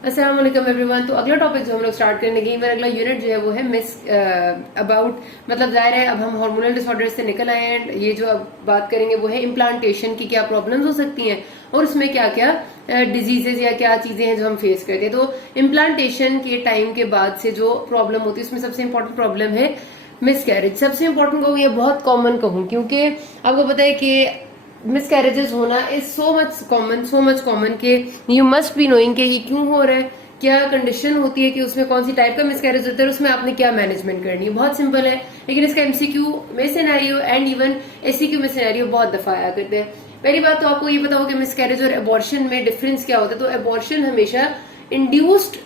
अस्सलाम वालेकुम एवरीवन। तो अगला टॉपिक जो हम लोग स्टार्ट करने गए, मेरा अगला यूनिट जो है वो है मिस अबाउट, मतलब जाहिर है अब हम हार्मोनल डिसऑर्डर से निकल आए हैं। ये जो अब बात करेंगे वो है इम्प्लांटेशन की क्या प्रॉब्लम्स हो सकती हैं और उसमें क्या क्या डिजीजेज या क्या चीजें हैं जो हम फेस करते हैं। तो इम्प्लांटेशन के टाइम के बाद से जो प्रॉब्लम होती है उसमें सबसे इंपॉर्टेंट प्रॉब्लम है मिसकैरेज। सबसे इंपॉर्टेंट कहूँ, ये बहुत कॉमन कहूँ क्योंकि आपको पता है कि मिसकैरेजेस होना इज सो मच कॉमन कि यू मस्ट बी नोइंग कि ये क्यों हो रहा है, क्या कंडीशन होती है कि उसमें कौन सी टाइप का मिसकैरेज होता है, उसमें आपने क्या मैनेजमेंट करनी है। बहुत सिंपल है, लेकिन इसका एमसीक्यू में सिनेरियो एंड इवन एससीक्यू में सिनेरियो बहुत दफा आया करते हैं। पहली बात तो आपको ये पता हो कि मिसकैरेज और एबॉर्शन में डिफरेंस क्या होता है। तो एबॉर्शन हमेशा इंड्यूस्ड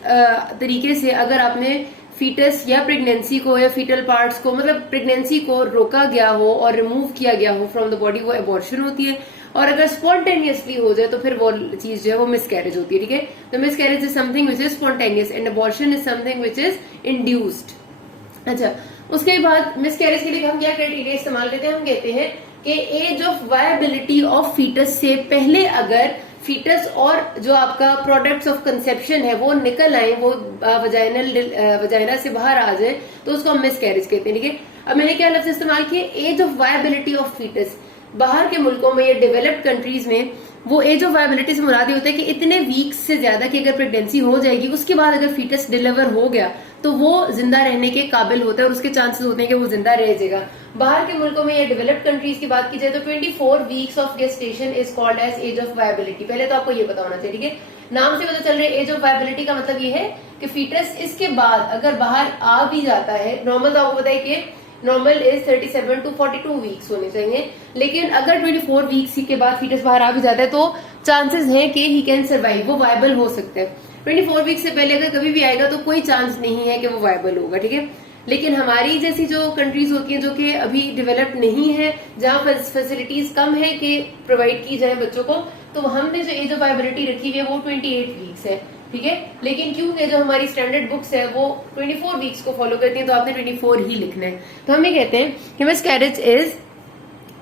तरीके से, अगर आपने फीटस या प्रेगनेंसी को या फीटल पार्ट्स को, मतलब प्रेगनेंसी को रोका गया हो और रिमूव किया गया हो फ्रॉम द बॉडी, वो एबॉर्शन होती है। और अगर स्पॉन्टेनियसली हो जाए तो फिर वो चीज जो है वो मिसकैरेज होती है। ठीक है, तो miscarriage is something which is spontaneous and abortion is something which is induced. अच्छा, उसके बाद मिसकैरेज के लिए हम क्या क्राइटेरिया इस्तेमाल करते हैं? हम कहते हैं कि age of viability of foetus से पहले अगर फीटस और जो आपका प्रोडक्ट्स ऑफ कंसेप्शन है वो निकल आए, वो वजाइना से बाहर आ जाए, तो उसको हम मिसकैरेज कहते हैं। ठीक है, अब मैंने क्या लफ्ज इस्तेमाल किए? Age of viability of foetus. बाहर के मुल्कों में या डेवलप्ड कंट्रीज में वो एज ऑफ वायबिलिटी से मुराद होता है कि इतने वीक्स से ज्यादा की अगर प्रेगनेंसी हो जाएगी, उसके बाद अगर फीटस डिलीवर हो गया तो वो जिंदा रहने के काबिल होता है और उसके चांसेस होते हैं कि वो जिंदा रह जाएगा। बाहर के मुल्कों में या डेवलप्ड कंट्रीज की बात की जाए तो 24 weeks of gestation is called age age of viability. पहले तो आपको ये पता होना चाहिए। ठीक है, नाम से पता चल रहा है एज ऑफ वायबिलिटी का मतलब ये है कि फीटस इसके बाद अगर बाहर आ भी जाता है, नॉर्मल तो आपको पता है कि नॉर्मल इज 37 to 42 वीक्स होने चाहिए, लेकिन अगर 24 वीक्स के बाद फीटस बाहर आ भी जाता है तो चांसेस हैं कि ही कैन सर्वाइव, वो वायबल हो सकता है। 24 वीक्स से पहले अगर कभी भी आएगा तो कोई चांस नहीं है कि वो वायबल होगा। ठीक है, लेकिन हमारी जैसी जो कंट्रीज होती हैं जो कि अभी डेवलप्ड नहीं है, जहां फैसिलिटीज कम है कि प्रोवाइड की जाए बच्चों को, तो हमने जो एज ऑफ वायबिलिटी रखी हुई है वो 28 वीक्स है। ठीक है, लेकिन क्योंकि जो हमारी स्टैंडर्ड बुक्स है वो 24 वीक्स को फॉलो करती हैं, तो आपने 24 ही लिखना है। तो हम ये कहते हैं कि मिसकैरेज इज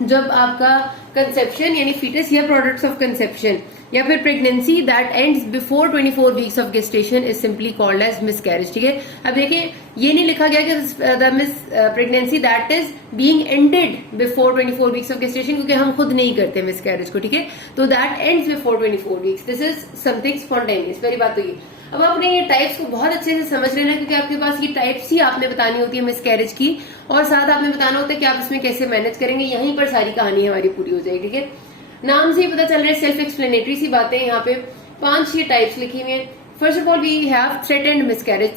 जब आपका कंसेप्शन यानी फीटस या प्रोडक्ट्स ऑफ कंसेप्शन या फिर pregnancy that ends before 24 weeks of gestation is simply called age miscarriage. ठीक है, अब देखिए ये नहीं लिखा गया कि the pregnancy that is being ended before 24 weeks of gestation, क्योंकि हम खुद नहीं करते मिसकैरेज को। ठीक है, तो that ends before 24 weeks, this is something spontaneous. पहली बात तो ये। अब आपने ये टाइप्स को बहुत अच्छे से समझ लेना, क्योंकि आपके पास ये टाइप्स ही आपने बतानी होती है मिसकैरेज की, और साथ आपने बताना होता है कि आप इसमें कैसे मैनेज करेंगे। यहीं पर सारी कहानी हमारी पूरी हो जाएगी। ठीक है, नाम से ही पता चल रहा है, सेल्फ एक्सप्लेनेटरी सी बातें। यहाँ पे 5-6 टाइप्स लिखी हुई हैं। First of all we have threatened miscarriage.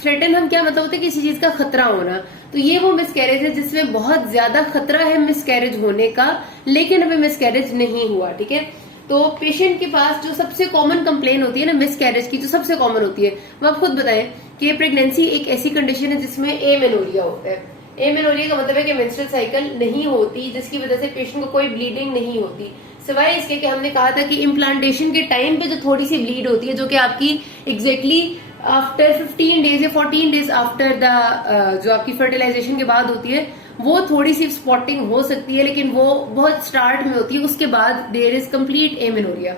Threaten हम क्या मतलब होता है? किसी चीज का खतरा होना। तो ये वो मिसकैरेज है जिसमें बहुत ज्यादा खतरा है मिसकैरेज होने का, लेकिन अभी मिसकैरेज नहीं हुआ। ठीक है, तो पेशेंट के पास जो सबसे कॉमन कंप्लेन होती है ना मिसकैरेज की, जो सबसे कॉमन होती है, वो आप खुद बताएं कि प्रेगनेंसी एक ऐसी कंडीशन है जिसमें एमेनोरिया होता है। एमेनोरिया का मतलब है कि मेंस्ट्रुअल साइकिल नहीं होती, जिसकी वजह से पेशेंट को कोई ब्लीडिंग नहीं होती, सिवाय इसके कि हमने कहा था कि इम्प्लांटेशन के टाइम पे जो थोड़ी सी ब्लीड होती है, जो कि आपकी एग्जैक्टली आफ्टर 15 डेज या 14 डेज आफ्टर द जो आपकी फर्टिलाइजेशन के बाद होती है, वो थोड़ी सी स्पॉटिंग हो सकती है, लेकिन वो बहुत स्टार्ट में होती है। उसके बाद देयर इज कंप्लीट एमेनोरिया।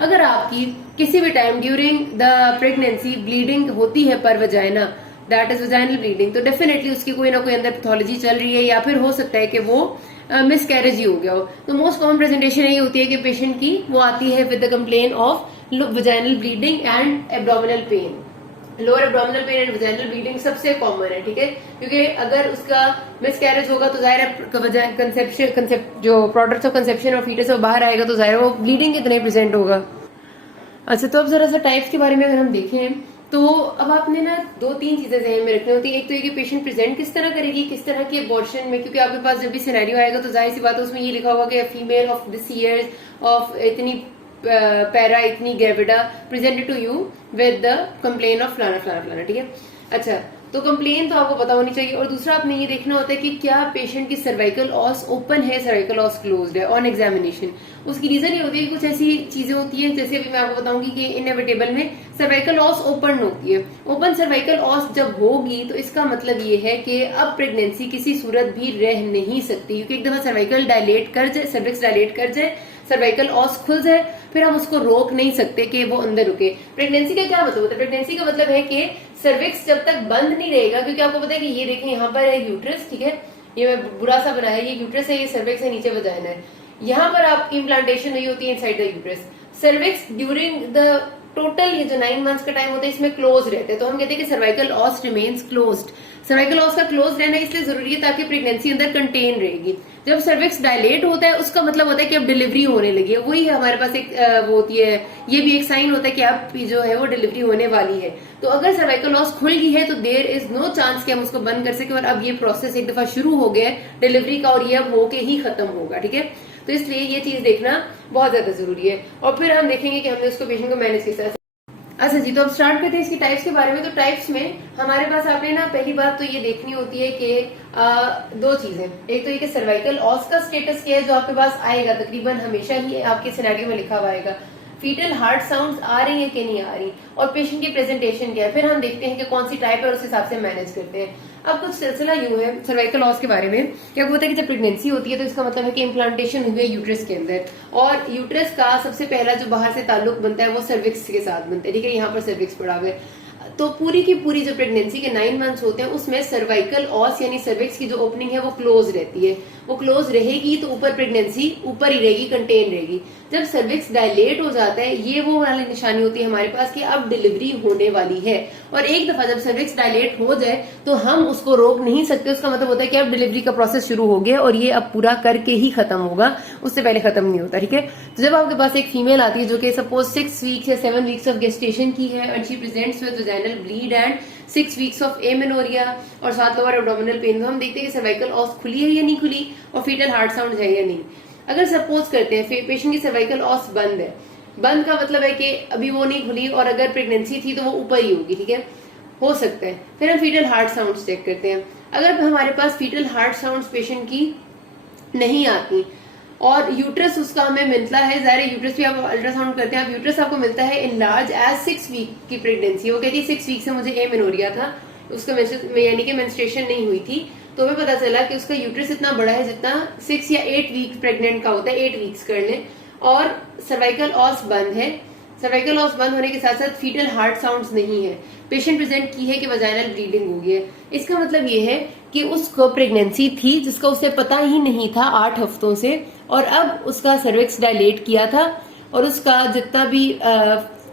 अगर आपकी किसी भी time during the pregnancy bleeding होती है पर vagina, that is vaginal bleeding, तो डेफिनेटली उसकी कोई ना कोई अंदर पैथोलॉजी चल रही है, या फिर हो सकता है कि वो मिसकैरेज ही हो गया हो। तो मोस्ट कॉमन प्रेजेंटेशन यही होती है कि पेशेंट की वो आती है with the complaint of vaginal bleeding and abdominal pain. Lower abdominal pen and vaginal bleeding सबसे कॉमन है। ठीक है, क्योंकि अगर उसका मिसकैरेज होगा तो जाहिर है कंसेप्ट जो प्रोडक्ट्स ऑफ कंसेप्शन और फीटस बाहर आएगा, तो जाहिर है वो ब्लीडिंग कितने प्रेजेंट होगा। अच्छा, तो अब जरा सा टाइप्स के बारे में अगर हम देखें तो अब आपने ना 2-3 चीजें जहन में रखनी होती है। एक तो ये कि पेशेंट प्रेजेंट किस तरह करेगी, किस तरह की अबॉर्शन में, क्योंकि आपके पास जब भी सिनेरियो आएगा तो जाहिर सी बात है उसमें ये लिखा होगा कि female of this years of इतनी पैरा इतनी gravida presented to you with the complaint of फलाना फलाना फलाना। ठीक है, अच्छा, तो कंप्लेन तो आपको पता होनी चाहिए। और दूसरा आपने ये देखना होता है कि क्या पेशेंट की सर्वाइकल ऑस ओपन है, सर्वाइकल ऑस क्लोज्ड है ऑन एग्जामिनेशन। उसकी रीजन ये होती है कि कुछ ऐसी चीजें होती हैं, जैसे अभी मैं आपको बताऊंगी कि इनएविटेबल में सर्वाइकल ऑस ओपन होती है। ओपन सर्वाइकल ऑस जब होगी तो इसका मतलब ये है कि अब प्रेगनेंसी किसी सूरत भी रह नहीं सकती, क्योंकि एक दफा सर्वाइकल डायलेट कर जाए, सर्विक्स डायलेट कर जाए, सर्वाइकल ऑस खुल जाए, फिर हम उसको रोक नहीं सकते कि वो अंदर रुके। प्रेगनेंसी का क्या मतलब होता है? प्रेगनेंसी का मतलब है कि सर्विक्स जब तक बंद नहीं रहेगा, क्योंकि आपको पता है कि ये देखें यहाँ पर है यूट्रस, ठीक है, ये बुरा सा बनाया, ये यूट्रस है, ये सर्विक्स है, नीचे वजाइना है। यहाँ पर आपकी इम्प्लांटेशन हुई होती है inside the uterus. Cervix during the total ये जो 9 मंथ्स का टाइम होता है इसमें क्लोज रहते हैं, तो हम कहते हैं कि सर्वाइकल ऑस रिमेन्स क्लोज्ड। सर्वाइकल ऑस का क्लोज रहना इसलिए जरूरी है ताकि प्रेगनेंसी अंदर कंटेन रहेगी। जब सर्विक्स डायलेट होता है उसका मतलब होता है कि अब डिलीवरी होने लगी है, वही है हमारे पास एक वो होती है, ये भी एक साइन होता है कि अब जो है वो डिलीवरी होने वाली है। तो अगर सर्वाइकल ऑस खुल गई है तो देयर इज नो चांस कि हम उसको बंद कर सके, और अब ये प्रोसेस एक दफा शुरू हो गया है डिलीवरी का, और ये अब होके ही खत्म होगा, ठीक है। तो इसलिए ये चीज देखना बहुत ज्यादा जरूरी है, और फिर हम देखेंगे कि हमने उसको पेशेंट को मैनेज किस तरह से। अच्छा जी, तो अब स्टार्ट करते हैं इसकी टाइप्स के बारे में। तो टाइप्स में हमारे पास आपने ना पहली बात तो ये देखनी होती है कि दो चीजें, एक तो ये कि सर्वाइकल ऑस का स्टेटस क्या है जो आपके पास आएगा, तकरीबन हमेशा ही आपके सिनेरियो में लिखा हुआ आएगा। फीटल हार्ट साउंड्स आ रही है कि नहीं आ रही, और पेशेंट की प्रेजेंटेशन क्या है। फिर हम देखते हैं कि कौन सी टाइप है और उस हिसाब से मैनेज करते हैं। अब कुछ सिलसिला यूं है सर्वाइकल लॉस के बारे में, क्या होता है कि जब प्रेगनेंसी होती है तो इसका मतलब है कि इम्प्लांटेशन हुई है यूट्रस के अंदर, और यूट्रस का सबसे पहला जो बाहर से ताल्लुक बनता है वो सर्विक्स के साथ बनता है, ठीक है। यहाँ पर सर्विक्स पड़ा हुआ है, तो पूरी की पूरी जो प्रेगनेंसी के 9 मंथ्स होते हैं उसमें सर्वाइकल ऑस यानी सर्विक्स की जो ओपनिंग है वो क्लोज रहती है। वो क्लोज रहेगी तो ऊपर प्रेगनेंसी ऊपर ही रहेगी, कंटेन रहेगी। जब सर्विक्स डायलेट हो जाता है ये वो वाली निशानी होती है हमारे पास कि अब डिलीवरी होने वाली है, और एक दफा जब सर्विक्स डायलेट हो जाए तो हम उसको रोक नहीं सकते। उसका मतलब होता है कि अब डिलीवरी का प्रोसेस शुरू हो गया और ये अब पूरा करके ही खत्म होगा, उससे पहले खत्म नहीं होता, ठीक है। तो जब आपके पास एक फीमेल आती है जो कि सपोज 6 वीक्स या 7 वीक्स ऑफ गेस्टेशन की है, and she presents with vaginal bleed and 6 weeks of amenorrhoea और साथ लोअर एब्डोमिनल पेन, तो हम देखते हैं कि सर्वाइकल ऑस खुली है या नहीं खुली, और फीटल हार्ट साउंड है या नहीं। अगर सपोज करते हैं पेशेंट की सर्वाइकल ऑस बंद है, बंद का मतलब है कि अभी वो नहीं खुली, और अगर प्रेगनेंसी थी तो वो ऊपर ही होगी, ठीक है, हो सकता है। फिर हम फीटल हार्ट साउंड्स चेक करते हैं। अगर हमारे पास फीटल हार्ट साउंड्स पेशेंट की नहीं आती और यूट्रस उसका हमें मिलता है, जाहिर यूट्रस भी आप अल्ट्रासाउंड करते हैं, आप यूट्रस आपको मिलता है इन लार्ज एज 6 वीक की प्रेगनेंसी, वो कहती है 6 वीक से मुझे एमेनोरिया था, उसका यानी कि मेंस्ट्रुएशन नहीं हुई थी, तो हमें पता चला कि उसका यूट्रस इतना बड़ा है जितना 6 या 8 वीक प्रेग्नेंट का होता है, 8 वीक्स कर लें, और सर्वाइकल ऑस बंद है। सर्वाइकल ऑस बंद होने के साथ साथ फीटल हार्ट साउंड्स नहीं है, पेशेंट प्रेजेंट की है कि वजाइनल ब्लीडिंग हो गई है। इसका मतलब ये है कि उसको प्रेगनेंसी थी जिसका उसे पता ही नहीं था 8 हफ्तों से, और अब उसका सर्विक्स डायलेट किया था और उसका जितना भी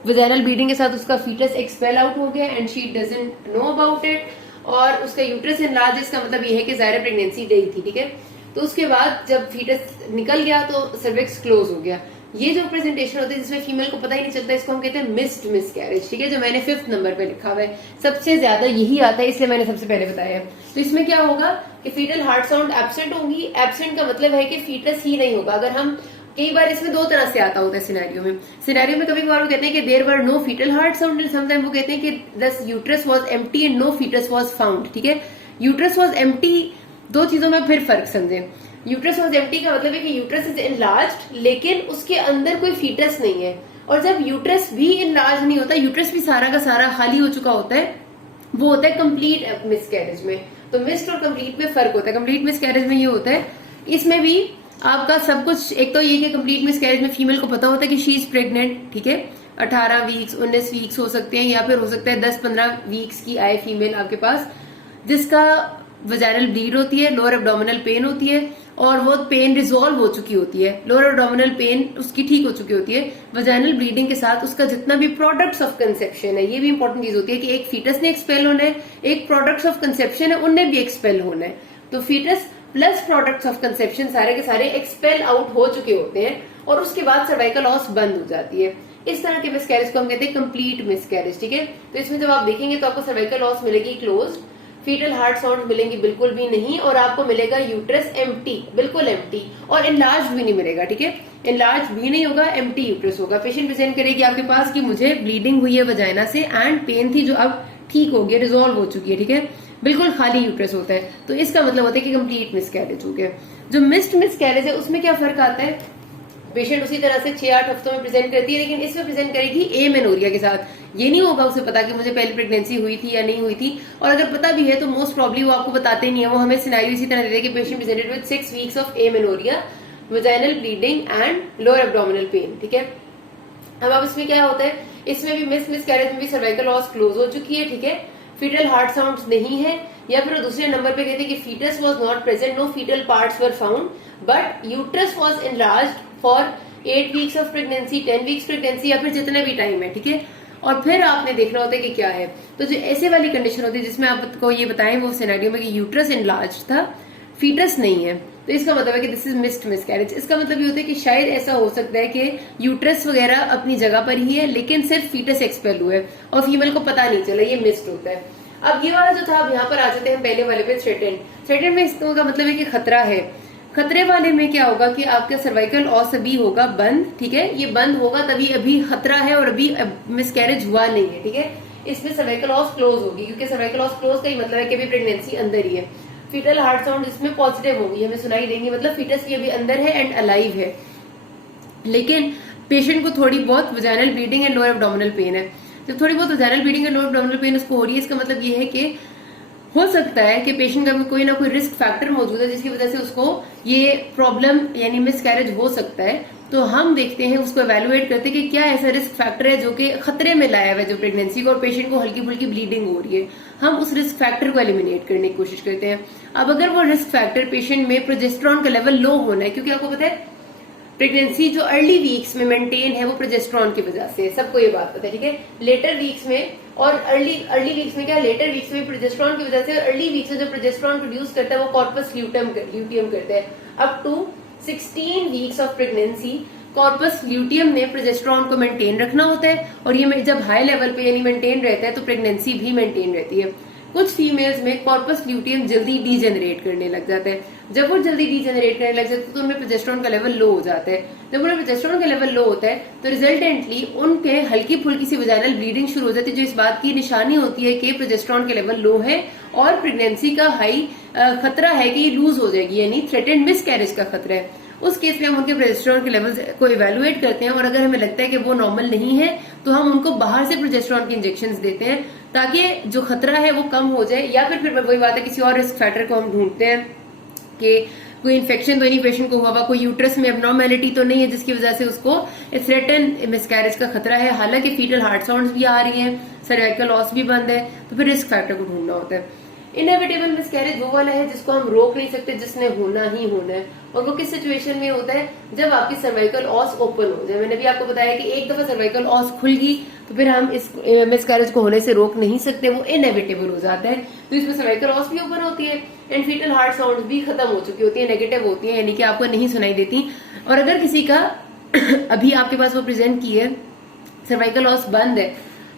वजाइनल ब्लीडिंग के साथ उसका फीटस एक्सपेल आउट हो गया and she doesn't know about it, और उसका यूट्रस एनलार्ज, इसका मतलब ये है कि जाहिर प्रेगनेंसी गई थी, ठीक है। तो उसके बाद जब फीटस निकल गया तो सर्विक्स क्लोज हो गया। ये जो प्रेजेंटेशन होती है जिसमें फीमेल को पता ही नहीं चलता, इसको हम कहते हैं मिस्ड मिसकैरेज, ठीक है, जो मैंने 5th नंबर पे लिखा हुआ है। सबसे ज्यादा यही आता है, इसलिए मैंने सबसे पहले बताया है। तो इसमें क्या होगा कि फीटल हार्ट साउंड एब्सेंट होंगी। एब्सेंट का मतलब है कि फीटस ही नहीं होगा। अगर हम कई बार इसमें दो तरह से आता होता है सिनेरियो में कभी कभार वो कहते हैं कि there were no fetal heart sound, and sometime वो कहते हैं कि the uterus was empty and no foetus was found, ठीक है। यूट्रस वाज एम्प्टी, दो चीजों में फिर फर्क समझें। यूट्रस वाज एम्प्टी का मतलब है कि यूट्रस इज इनलार्ज्ड लेकिन उसके अंदर कोई फीटस नहीं है, और जब यूट्रस भी इनलार्ज नहीं होता, यूट्रस भी सारा का सारा खाली हो चुका होता है, वो होता है कंप्लीट मिसकैरेज में। तो मिस्ड और कंप्लीट में फर्क होता है। कंप्लीट मिसकैरेज में ये होता है, इसमें भी आपका सब कुछ, एक तो ये कि कंप्लीट मिसकैरेज में फीमेल को पता होता है कि शी इज प्रेग्नेंट, ठीक है, 18 वीक्स 19 वीक्स हो सकते हैं, या फिर हो सकता है 10-15 वीक्स की आए फीमेल आपके पास, जिसका वजाइनल ब्लीड होती है, लोअर एब्डोमिनल पेन होती है, और वो पेन रिजॉल्व हो चुकी होती है, लोअर एब्डोमिनल पेन उसकी ठीक हो चुकी होती है। वजाइनल ब्लीडिंग के साथ उसका जितना भी प्रोडक्ट्स ऑफ कंसेप्शन है, ये भी इंपॉर्टेंट चीज होती है कि एक फीटस ने एक्सपेल होना है, एक प्रोडक्ट्स ऑफ कंसेप्शन है उनने भी एक्सपेल होना है। तो foetus plus products of conception सारे के सारे एक्सपेल आउट हो चुके होते हैं, और उसके बाद सर्वाइकल लॉस बंद हो जाती है। इस तरह के मिसकैरेज को हम कहते हैं कंप्लीट मिसकैरेज, ठीक है। तो इसमें जब आप देखेंगे तो आपको सर्वाइकल लॉस मिलेगी क्लोज्ड, फीटल हार्ट साउंड मिलेंगी बिल्कुल भी नहीं, और आपको मिलेगा यूट्रस एम्प्टी, बिल्कुल एम्प्टी, और इनलार्ज भी नहीं मिलेगा, ठीक है। इनलार्ज भी नहीं होगा, एम्प्टी यूट्रस होगा। पेशेंट प्रेजेंट करेगी आपके पास कि मुझे ब्लीडिंग हुई है वजाइना से एंड पेन थी जो अब ठीक हो गया, रिजॉल्व हो चुकी है, ठीक है, बिल्कुल खाली यूट्रस होता है। तो इसका मतलब होता है कि कंप्लीट मिसकैरेज हो गया। जो मिस्ड मिसकैरेज है उसमें क्या फर्क आता है, पेशेंट उसी तरह से 6-8 हफ्तों में प्रेजेंट करती है, लेकिन इसमें प्रेजेंट करेगी एमेनोरिया के साथ। ये नहीं होगा उसे पता कि मुझे पहले प्रेगनेंसी हुई थी या नहीं हुई थी, और अगर पता भी है तो मोस्ट प्रॉब्ली वो आपको बताते नहीं है, वो हमें सिनेरियो इसी तरह देते हैं कि patient presented with 6 weeks of amenorrhoea, vaginal bleeding and lower abdominal pain. ठीक है, अब इसमें क्या होता है, इसमें भी मिसकैरेज में भी सर्वाइकल लॉस क्लोज हो चुकी है। ठीक है, फीटल हार्ट साउंड्स नहीं है, या फिर दूसरे नंबर पे कहते हैं कि foetus was not present, no foetal parts were found, but uterus was enlarged for 8 weeks of pregnancy, 10 weeks pregnancy, या फिर जितना भी टाइम है। ठीक है, और फिर आपने देखना होता है कि क्या है। तो जो ऐसे वाली कंडीशन होती है जिसमें आपको ये बताएं वो सिनेरियो में कि यूट्रस एनलार्ज था, फीटस नहीं है, तो इसका मतलब है कि दिस इज मिसकैरेज। इसका मतलब ये होता है कि शायद ऐसा हो सकता है कि यूट्रस वगैरह अपनी जगह पर ही है, लेकिन सिर्फ फीटस एक्सपेल हुआ है और फीमेल को पता नहीं चला, ये मिस्ड होता है। अब ये वाला जो था, अब यहाँ पर आ जाते हैं पहले वाले पे, थ्रेटेंड में इसका मतलब है कि खतरा है। खतरे वाले में क्या होगा कि आपका सर्वाइकल ऑस अभी होगा बंद। ठीक है, ये बंद होगा तभी, अभी खतरा है और अभी मिसकैरेज हुआ नहीं है। ठीक है, इसमें सर्वाइकल ऑस क्लोज होगी, क्योंकि सर्वाइकल ऑस क्लोज का ही मतलब है कि अभी प्रेगनेंसी अंदर ही है। फीटल हार्ट साउंड इसमें पॉजिटिव होगी, हमें सुनाई देंगी, मतलब फीटस भी अभी अंदर है एंड अलाइव है, लेकिन पेशेंट को थोड़ी बहुत vaginal bleeding and lower abdominal pen है। जब थोड़ी बहुत vaginal bleeding and lower abdominal pen उसको हो रही है, इसका मतलब ये है कि हो सकता है कि पेशेंट का कोई ना कोई रिस्क फैक्टर मौजूद है जिसकी वजह से उसको ये प्रॉब्लम यानी मिसकैरेज हो सकता है। तो हम देखते हैं, उसको एवेलुएट करते हैं कि क्या ऐसा रिस्क फैक्टर है जो कि खतरे में लाया हुआ है जो प्रेगनेंसी को, और पेशेंट को हल्की फुल्की ब्लीडिंग हो रही है। हम उस रिस्क फैक्टर को एलिमिनेट करने की कोशिश करते हैं। अब अगर वो रिस्क फैक्टर पेशेंट में प्रोजेस्टेरॉन का लेवल लो होना है, क्योंकि आपको पता है प्रेगनेंसी जो अर्ली वीक्स में मेंटेन है वो प्रोजेस्टेरॉन की वजह से, सबको ये बात पता है। ठीक है, लेटर वीक्स में और अर्ली वीक्स में क्या, लेटर वीक्स में प्रोजेस्टेरॉन की वजह से, अर्ली वीक्स में जो प्रोजेस्टेरॉन प्रोड्यूस करता है वो कॉर्पस ल्यूटियम करता है। Up to 16 weeks of pregnancy corpus luteum ने प्रोजेस्टेरॉन को मेंटेन रखना होता है, और ये जब हाई लेवल पे यानी मेंटेन रहता है तो प्रेगनेंसी भी मेंटेन रहती है। कुछ फीमेल्स में कॉर्पस ल्यूटियम जल्दी डीजेनरेट करने लग जाता है। जब वो जल्दी डीजेनरेट करने लग जाता है तो उनमें प्रोजेस्टेरॉन का लेवल लो हो जाता है। जब उनमें प्रोजेस्टेरॉन का लेवल लो होता है तो रिजल्टेंटली उनके हल्की फुल्की सी वजाइनल ब्लीडिंग शुरू हो जाती है, जो इस बात की निशानी होती है कि प्रोजेस्टेरॉन के लेवल लो है और प्रेगनेंसी का हाई खतरा है कि ये लूज हो जाएगी, यानी थ्रेटेंड मिसकैरेज का खतरा है। उस केस में हम उनके प्रोजेस्टेरॉन के लेवल्स को इवेलुएट करते हैं, और अगर हमें लगता है कि वो नॉर्मल नहीं है तो हम उनको बाहर से प्रोजेस्टेरॉन के इंजेक्शंस देते हैं ताकि जो खतरा है वो कम हो जाए, या फिर वही बात है किसी और रिस्क फैक्टर को हम ढूंढते हैं कि कोई इन्फेक्शन तो नहीं पेशेंट को हुआ, कोई यूट्रस में एबनॉर्मेलिटी तो नहीं है जिसकी वजह से उसको थ्रेटन मिसकैरेज का खतरा है। हालांकि फीटल हार्ट साउंड्स भी आ रही हैं, सर्वाइकल लॉस भी बंद है, तो फिर रिस्क फैक्टर को ढूंढना होता है। इनएविटेबल मिसकैरेज वो वाला है जिसको हम रोक नहीं सकते, जिसने होना ही होना है, और वो किस सिचुएशन में होता है, जब आपकी सर्वाइकल ऑस ओपन हो जाए। मैंने भी आपको बताया कि एक दफा सर्वाइकल ऑस खुल गई तो फिर हम इस मिसकैरेज को होने से रोक नहीं सकते, वो इनएविटेबल हो जाता है। तो इसमें सर्वाइकल ऑस भी ओपन होती है एंड फीटल हार्ट साउंड भी खत्म हो चुकी होती है, नेगेटिव होती है, यानी कि आपको नहीं सुनाई देती। और अगर किसी का अभी आपके पास वो प्रेजेंट की है, सर्वाइकल ऑस बंद है,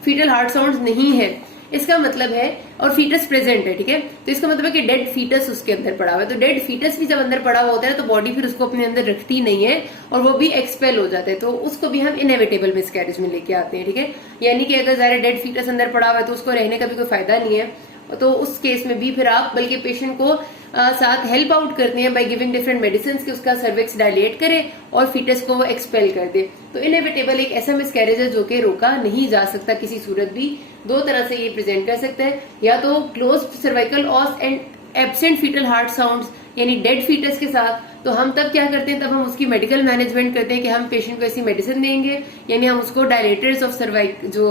फीटल हार्ट साउंड नहीं है, इसका मतलब है, और फीटस प्रेजेंट है, ठीक है, तो इसका मतलब है कि डेड फीटस उसके अंदर पड़ा हुआ है। तो डेड फीटस भी जब अंदर पड़ा हुआ होता है तो बॉडी फिर उसको अपने अंदर रखती नहीं है और वो भी एक्सपेल हो जाता है, तो उसको भी हम इनएविटेबल मिसकैरेज में लेके आते हैं। ठीक है, यानी कि अगर ज़ाहिर डेड फीटस अंदर पड़ा हुआ है तो उसको रहने का भी कोई फायदा नहीं है, तो उस केस में भी फिर आप बल्कि पेशेंट को साथ हेल्प आउट करते हैं बाय गिविंग डिफरेंट मेडिसिन कि उसका सर्विक्स डायलेट करे और फीटस को वो एक्सपेल कर दे। तो इनएविटेबल एक ऐसा मिसकैरेज है जो कि रोका नहीं जा सकता किसी सूरत भी। दो तरह से ये प्रेजेंट कर सकता है, या तो close cervical os and absent fetal heart sounds यानी डेड फीटस के साथ, तो हम तब क्या करते हैं, तब हम उसकी मेडिकल मैनेजमेंट करते हैं कि हम पेशेंट को ऐसी मेडिसिन देंगे, यानी हम उसको डायलेटर्स ऑफ सर्वाइक जो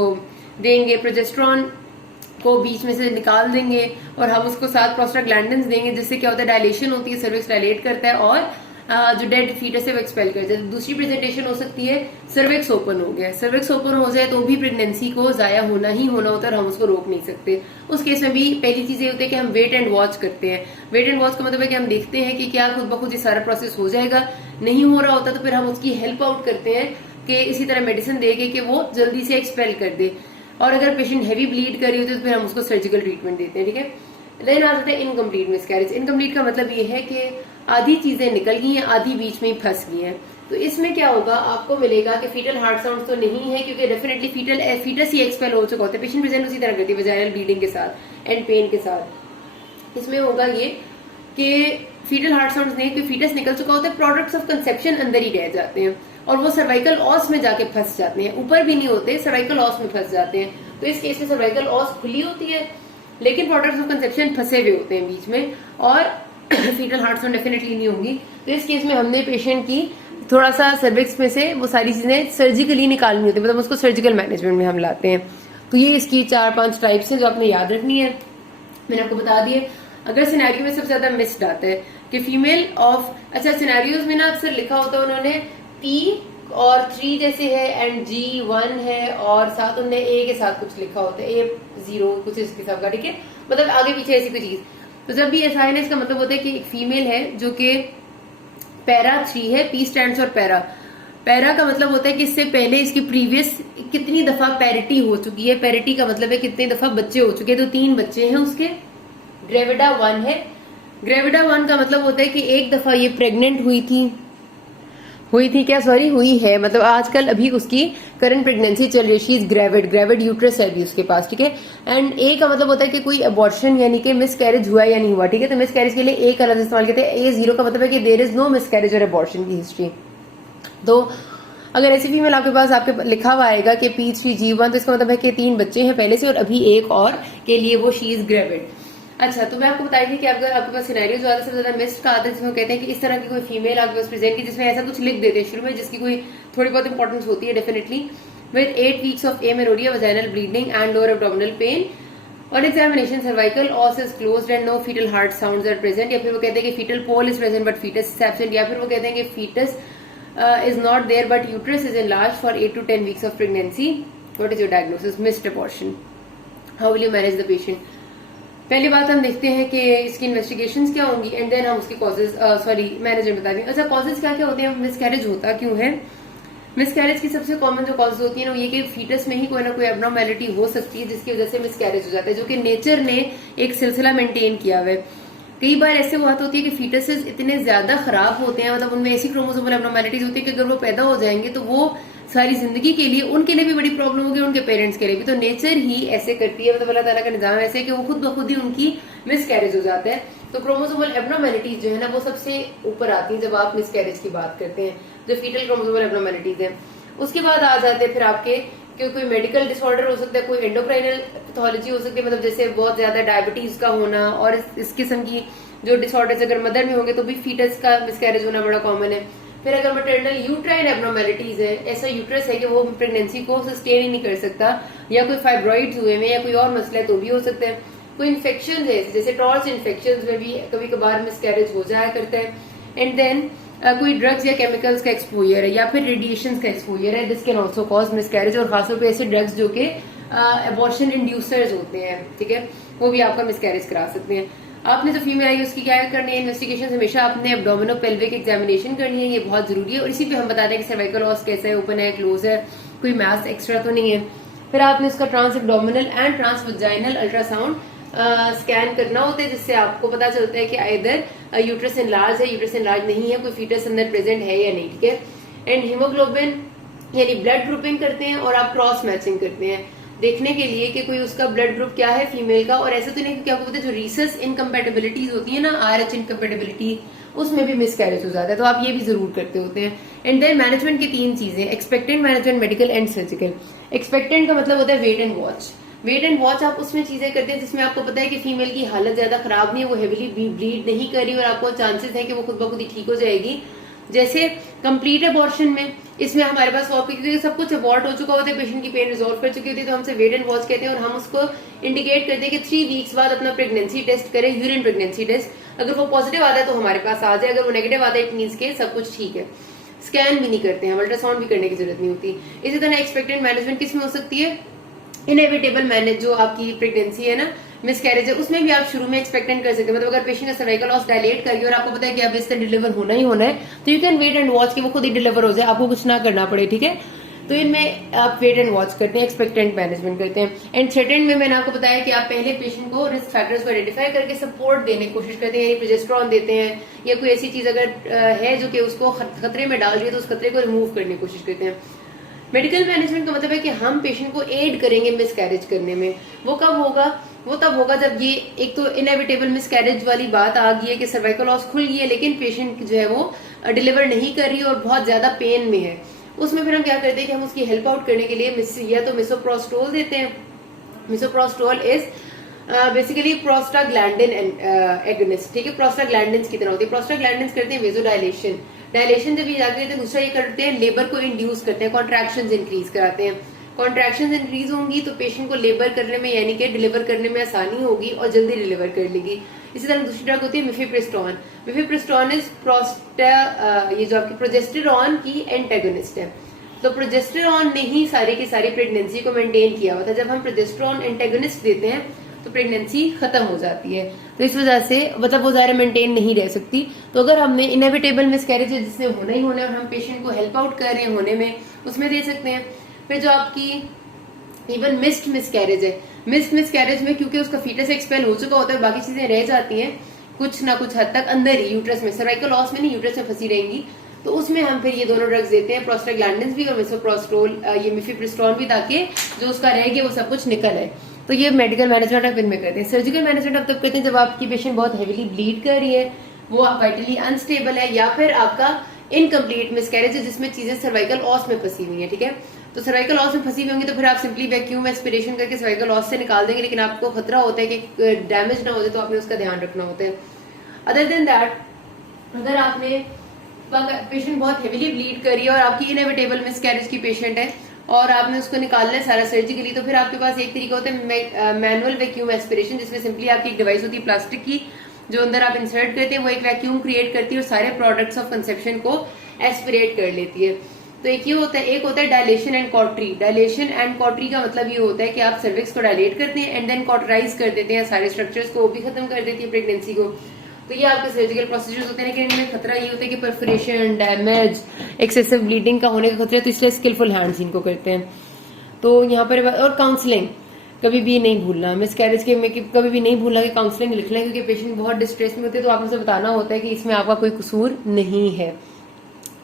देंगे, प्रोजेस्टेरॉन को बीच में से निकाल देंगे, और हम उसको साथ प्रोस्टाग्लैंडिन्स देंगे, जिससे क्या होता है डायलेशन होती है, सर्विक्स डायलेट करता है और जो डेड फीटस है वो एक्सपेल कर जाए। दूसरी प्रेजेंटेशन हो सकती है सर्विक्स ओपन हो गया, सर्विक्स ओपन हो जाए तो भी प्रेगनेंसी को जाया होना ही होना होता है और हम उसको रोक नहीं सकते। उस केस में भी पहली चीज ये होती है कि हम वेट एंड वॉच करते हैं। वेट एंड वॉच का मतलब है कि हम देखते हैं कि क्या खुद ब खुद ये सारा प्रोसेस हो जाएगा, नहीं हो रहा होता तो फिर हम उसकी हेल्प आउट करते हैं कि इसी तरह मेडिसिन देके कि वो जल्दी से एक्सपेल कर दे, और अगर पेशेंट हैवी ब्लीड कर रही होती है तो फिर हम उसको सर्जिकल ट्रीटमेंट देते हैं। ठीक है, देन आ जाता है इनकम्प्लीट मिसकैरेज। इनकम्प्लीट का मतलब ये है कि आधी चीजें निकल गई हैं, आधी बीच में ही फंस गई हैं। तो इसमें क्या होगा, आपको मिलेगा कि फीटल हार्ट साउंड तो नहीं है, क्योंकि डेफिनेटली फीटस ही एक्सपेल हो चुका होता है, पेशेंट प्रेजेंट उसी तरह करती है वजाइनल ब्लीडिंग के साथ एंड पेन के साथ। इसमें होगा ये कि फीटल हार्ट साउंड नहीं, क्योंकि फीटस निकल चुका होता है, प्रोडक्ट्स ऑफ कंसेप्शन अंदर ही रह जाते हैं और वो सर्वाइकल ऑस में जाके फंस जाते हैं, ऊपर भी नहीं होते, सर्वाइकल ऑस में फंस जाते हैं। तो इस केस में सर्वाइकल ऑस खुली होती है लेकिन प्रोडक्ट्स ऑफ कंसेप्शन फंसे हुए होते हैं बीच में, और फीटल हार्ट साउंड डेफिनेटली नहीं होंगी। तो इस केस में हमने पेशेंट की थोड़ा सा सर्विक्स में से वो सारी चीजें सर्जिकली निकालनी होती है, मतलब उसको सर्जिकल मैनेजमेंट में हम लाते हैं। तो ये इसकी 4-5 टाइप्स हैं जो आपने याद रखनी है, मैंने आपको बता दिए। अगर सिनेरियो में सबसे ज्यादा मिस्ड आता है कि फीमेल ऑफ, अच्छा सिनेरियोज में ना अक्सर लिखा होता है उन्होंने P और 3 जैसे है एंड G1 है और साथ उन्होंने A के साथ कुछ लिखा होता है, A0 कुछ इस हिसाब का, ठीक है, मतलब आगे पीछे ऐसी कोई चीज। तो जब भी ऐसा है ना, इसका मतलब होता है कि एक फीमेल है जो कि पैरा 3 है, P स्टैंड्स और पैरा। पैरा का मतलब होता है कि इससे पहले इसकी प्रीवियस कितनी दफा पैरिटी हो चुकी है, पैरिटी का मतलब है कितनी दफा बच्चे हो चुके हैं, तो 3 बच्चे हैं उसके। ग्रेविडा 1 है, ग्रेविडा 1 का मतलब होता है कि एक दफा ये प्रेग्नेंट हुई थी क्या, सॉरी हुई है, मतलब आजकल अभी उसकी करंट प्रेगनेंसी चल रही है, शी इज ग्रेविड यूट्रस है अभी उसके पास, ठीक है। एंड ए का मतलब होता है कि कोई अबॉर्शन यानी कि मिस कैरेज हुआ या नहीं हुआ, ठीक है। तो मिस कैरेज के लिए ए का लफ्ज इस्तेमाल करते हैं। A0 का मतलब है कि there is no miscarriage और अबॉर्शन की हिस्ट्री। तो अगर ऐसी फीमेल आपके पास आपके लिखा हुआ आएगा कि P3G1, तो इसका मतलब है कि 3 बच्चे हैं पहले से और अभी एक और के लिए वो शी इज ग्रेविड। अच्छा, तो मैं आपको बताई थी कि अगर आपके पास सिनेरियो ज्यादा से ज्यादा मिस्ड का आता है जिसमें कहते हैं कि इस तरह की कोई फीमेल आपके पास प्रेजेंट की, जिसमें ऐसा कुछ लिख देते हैं शुरू में जिसकी कोई थोड़ी बहुत इंपॉर्टेंस होती है definitely, with 8 weeks of amenorrhoea, vaginal bleeding and lower abdominal pain, on examination cervical os is closed and no fetal heart sounds are present, या फिर वो कहते हैं कि fetal pole is present but fetus is absent, या फिर वो कहते हैं कि fetus is not there but uterus is enlarged for 8 to 10 weeks of pregnancy, what is your diagnosis, missed abortion, how will you manage the patient. पहली बात हम देखते हैं कि इसकी इन्वेस्टिगेशंस क्या होंगी एंड देन हम उसकी कॉजेज, मैनेजमेंट बता दें। अच्छा, कॉजेज क्या क्या होते हैं, मिसकैरेज होता क्यों है। मिसकैरेज की सबसे कॉमन जो कॉजेज होती है ना, ये कि फीटस में ही कोई ना कोई एब्नॉर्मैलिटी हो सकती है जिसकी वजह से मिसकैरेज हो जाता है, जो कि नेचर ने एक सिलसिला मेंटेन किया हुआ है। कई बार ऐसे बात होती है कि फीटसेस इतने ज्यादा खराब होते हैं, मतलब उनमें ऐसी क्रोमोसोमल एब्नॉर्मैलिटीज होती है कि अगर वो पैदा हो जाएंगे तो वो सारी जिंदगी के लिए उनके लिए भी बड़ी प्रॉब्लम होगी, उनके पेरेंट्स के लिए भी। तो नेचर ही ऐसे करती है, मतलब अल्लाह ताला का निजाम ऐसे है कि वो खुद ब खुद ही उनकी मिसकैरेज हो जाता है। तो क्रोमोसोमल एब्नॉर्मैलिटीज जो है ना वो सबसे ऊपर आती है जब आप मिसकैरेज की बात करते हैं, जो फीटल क्रोमोसोमल एब्नॉर्मैलिटीज है। उसके बाद आ जाते हैं फिर आपके कि कोई मेडिकल डिसऑर्डर हो सकता है, कोई एंडोक्राइनल पैथोलॉजी हो सकती है, मतलब जैसे बहुत ज्यादा डायबिटीज का होना, और इस किस्म की जो डिसऑर्डर्स अगर मदर में होंगे तो भी फीटस का मिसकैरेज होना बड़ा कॉमन है। फिर अगर मैटरनल यूट्राइन एब्नॉर्मैलिटीज है, ऐसा यूट्रस है कि वो प्रेगनेंसी को सस्टेन ही नहीं कर सकता, या कोई फाइब्रॉइड्स हुए में या कोई और मसला है तो भी हो सकता है। कोई इन्फेक्शन है जैसे टॉर्च इन्फेक्शन में भी कभी कभार मिसकैरेज हो जाया करता है। एंड देन कोई ड्रग्स या केमिकल्स का एक्सपोजर है या फिर रेडिएशन का एक्सपोजर है, this can also cause miscarriage, और खासतौर पे ऐसे ड्रग्स जो कि अबॉर्शन इंड्यूसर्स होते हैं, ठीक है, वो भी आपका मिसकैरेज करा सकते हैं। आपने जो फीमेल आई उसकी क्या करनी है, इन्वेस्टिगेशन हमेशा आपने एब्डोमिनो पेल्विक एग्जामिनेशन करनी है, ये बहुत जरूरी है। और इसी पे हम बता दें कि सर्वाइकल ऑस कैसा है, ओपन है, क्लोज है, कोई मास एक्स्ट्रा तो नहीं है। फिर आपने उसका transabdominal and transvaginal ultrasound scan करना होता है, जिससे आपको पता चलता है कि आइदर यूट्रस एनलार्ज है, यूट्रस एनलार्ज नहीं है, कोई फीटस अंदर प्रेजेंट है या नहीं, ठीक है। एंड हीमोग्लोबिन यानी ब्लड ग्रुपिंग करते हैं, और आप क्रॉस मैचिंग करते हैं देखने के लिए कि कोई उसका ब्लड ग्रुप क्या है फीमेल का। और ऐसा तो नहीं कि आपको पता है जो रीसस इनकम्पेटेबिलिटीज होती है ना, RH इनकम्पेटेबिलिटी, उसमें भी मिसकैरेज हो जाता है, तो आप ये भी जरूर करते होते हैं। एंड देन मैनेजमेंट की 3 चीजें, expectant management, medical and surgical. Expectant का मतलब होता है wait and watch. Wait and watch आप उसमें चीजें करते हैं जिसमें आपको पता है कि फीमेल की हालत ज्यादा खराब नहीं है, वो हेविली ब्लीड नहीं कर रही और आपको चांसेस है कि वो खुद ब खुद ही ठीक हो जाएगी। जैसे कंप्लीट अबॉर्शन में, इसमें हमारे पास क्योंकि सब कुछ अबॉर्ट हो चुका होता है, पेशेंट की पेन रिजॉल्व कर चुकी होती है, तो हमसे वेट एंड वॉच कहते हैं, और हम उसको इंडिकेट करते हैं कि 3 वीक्स बाद अपना प्रेगनेंसी टेस्ट करें, यूरिन प्रेगनेंसी टेस्ट। अगर वो पॉजिटिव आता है तो हमारे पास आ जाए, अगर वो नेगेटिव आता है इट मीन्स के सब कुछ ठीक है। स्कैन भी नहीं करते हैं, अल्ट्रासाउंड भी करने की जरूरत नहीं होती। इसी तरह एक्सपेक्टेंट मैनेजमेंट किसमें हो सकती है, इनएविटेबल मैनेज, जो आपकी प्रेगनेंसी है ना, मिसकैरेज है, उसमें भी आप शुरू में एक्सपेक्टेंट कर सकते हैं। मतलब अगर पेशेंट का सर्वाइकल लॉस डायलेट करके और आपको पता है कि अब इससे डिलीवर होना ही होना है, तो you can wait and watch कि वो खुद ही डिलीवर हो जाए, आपको कुछ ना करना पड़े, ठीक है। तो इनमें आप वेट एंड वॉच करते हैं, एक्सपेक्टेंट मैनेजमेंट करते हैं। एंड थ्रेटेंड में मैंने आपको बताया कि आप पहले पेशेंट को रिस्क फैक्टर्स को आइडेंटिफाई करके सपोर्ट देने की कोशिश करते हैं, यानी प्रोजेस्टेरॉन देते हैं, या कोई ऐसी चीज अगर है जो कि उसको खतरे में डाल रही है तो उस खतरे को रिमूव करने की कोशिश करते हैं। मेडिकल मैनेजमेंट का मतलब है कि हम पेशेंट को एड करेंगे मिसकैरेज करने में। वो कब होगा, वो तब होगा जब ये एक तो इनएविटेबल मिसकैरेज वाली बात आ गई है कि सर्वाइकल लॉस खुल गई है लेकिन पेशेंट जो है वो डिलीवर नहीं कर रही और बहुत ज्यादा पेन में है। उसमें फिर हम क्या करते हैं कि हम उसकी हेल्प आउट करने के लिए या तो मिसोप्रोस्टोल देते हैं। Misoprostol is basically prostaglandin agonist, ठीक है, प्रोस्टाग्लैंडिन की तरह होती है। प्रोस्टाग्लैंडिन करते हैं वेजोडायलेशन, डायलेशन जब ये जाके करते हैं, दूसरा ये करते हैं लेबर को इंड्यूस करते हैं, कॉन्ट्रैक्शंस इंक्रीज कराते हैं। कॉन्ट्रैक्शंस इंक्रीज होंगी तो पेशेंट को लेबर करने में यानी कि डिलीवर करने में आसानी होगी और जल्दी डिलीवर कर लेगी। इसी तरह दूसरी ड्रग होती है मिफेप्रिस्टोन। मिफेप्रिस्टोन इज ये जो आपकी प्रोजेस्टेरॉन की एंटेगोनिस्ट है। तो प्रोजेस्टेरॉन ने ही सारी की सारी प्रेगनेंसी को मेंटेन किया हुआ था। जब हम प्रोजेस्टेरॉन एंटेगोनिस्ट देते हैं तो प्रेगनेंसी खत्म हो जाती है। तो इस वजह से मतलब वो ज़्यादा मेंटेन नहीं रह सकती। तो अगर हमने इनएविटेबल मिसकैरेज जिससे होना ही होना है और हम पेशेंट को हेल्प आउट कर रहे हैं होने में, उसमें दे सकते हैं। फिर जो आपकी इवन मिस्ड मिसकैरेज है, मिस्ड मिसकैरेज में क्योंकि उसका फीटस एक्सपेल हो चुका होता है, बाकी चीजें रह जाती हैं कुछ ना कुछ हद तक अंदर ही यूट्रस में, सर्वाइकल ऑस में नहीं, यूट्रस में फंसी रहेंगी। तो उसमें हम फिर ये दोनों ड्रग्स देते हैं, प्रोस्टाग्लैंडिन्स भी और मिसोप्रोस्टोल, ये मिफेप्रिस्टोन भी, ताकि जो उसका रह गया वो सब कुछ निकल आए। तो ये मेडिकल मैनेजमेंट आप इनमें करते हैं। सर्जिकल मैनेजमेंट आप तब करते हैं जब आपकी पेशेंट बहुत हेवीली ब्लीड कर रही है, वो वाइटली अनस्टेबल है, या फिर आपका इनकम्प्लीट मिसकैरेज है जिसमें चीजें सर्वाइकल ऑस में फंसी हुई है, ठीक है। तो सर्वाइकल ऑस में फंसी हुई होंगी तो फिर आप सिंपली वैक्यूम एस्पिरेशन करके सर्वाइकल ऑस से निकाल देंगे, लेकिन आपको खतरा होता है कि डैमेज ना हो जाए, तो आपने उसका ध्यान रखना होता है। अदर देन दैट, अगर आपने पेशेंट बहुत हेवीली ब्लीड करी है और आपकी इनएविटेबल मिसकैरेज की पेशेंट है और आपने उसको निकालना है सारा सर्जिकली, तो फिर आपके पास एक तरीका होता है मैनुअल वैक्यूम एस्पिरेशन, जिसमें सिंपली आपकी एक डिवाइस होती है प्लास्टिक की, जो अंदर आप इंसर्ट करते हैं, वो एक वैक्यूम क्रिएट करती है और सारे प्रोडक्ट्स ऑफ कंसेप्शन को एस्पिरेट कर लेती है। तो एक ये होता है, एक होता है dilation and cautery. Dilation and cautery का मतलब ये होता है कि आप सर्विक्स को डायलेट करते हैं एंड देन कॉटराइज कर देते हैं सारे स्ट्रक्चर्स को, वो भी खत्म कर देती है प्रेगनेंसी को। तो ये आपके सर्जिकल प्रोसीजर्स होते हैं, लेकिन इनमें खतरा ये होता है कि परफोरेशन, डैमेज, एक्सेसिव ब्लीडिंग का होने का खतरा है, तो इसलिए स्किलफुल हैंड्स इनको करते हैं। तो यहाँ पर और काउंसलिंग कभी भी नहीं भूलना, मिसकैरेज के में कभी भी नहीं भूलना कि काउंसलिंग लिख लें, क्योंकि पेशेंट बहुत डिस्ट्रेस में होते हैं, तो आपको उसे बताना होता है कि इसमें आपका कोई कसूर नहीं है।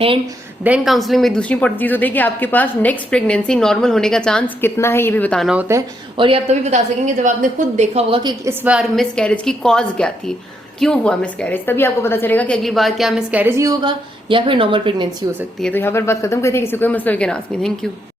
एंड देन काउंसलिंग में दूसरी इंपॉर्टेंट चीज होती है कि आपके पास नेक्स्ट प्रेगनेंसी नॉर्मल होने का चांस कितना है, ये भी बताना होता है। और ये आप तभी बता सकेंगे जब आपने खुद देखा होगा कि इस बार मिसकैरेज की कॉज क्या थी, क्यों हुआ मिसकैरेज, तभी आपको पता चलेगा कि अगली बार क्या मिसकैरेज ही होगा या फिर नॉर्मल प्रेगनेंसी हो सकती है। तो यहाँ पर बात खत्म करते हैं, किसी कोई मसला के नाम नहीं। Thank you.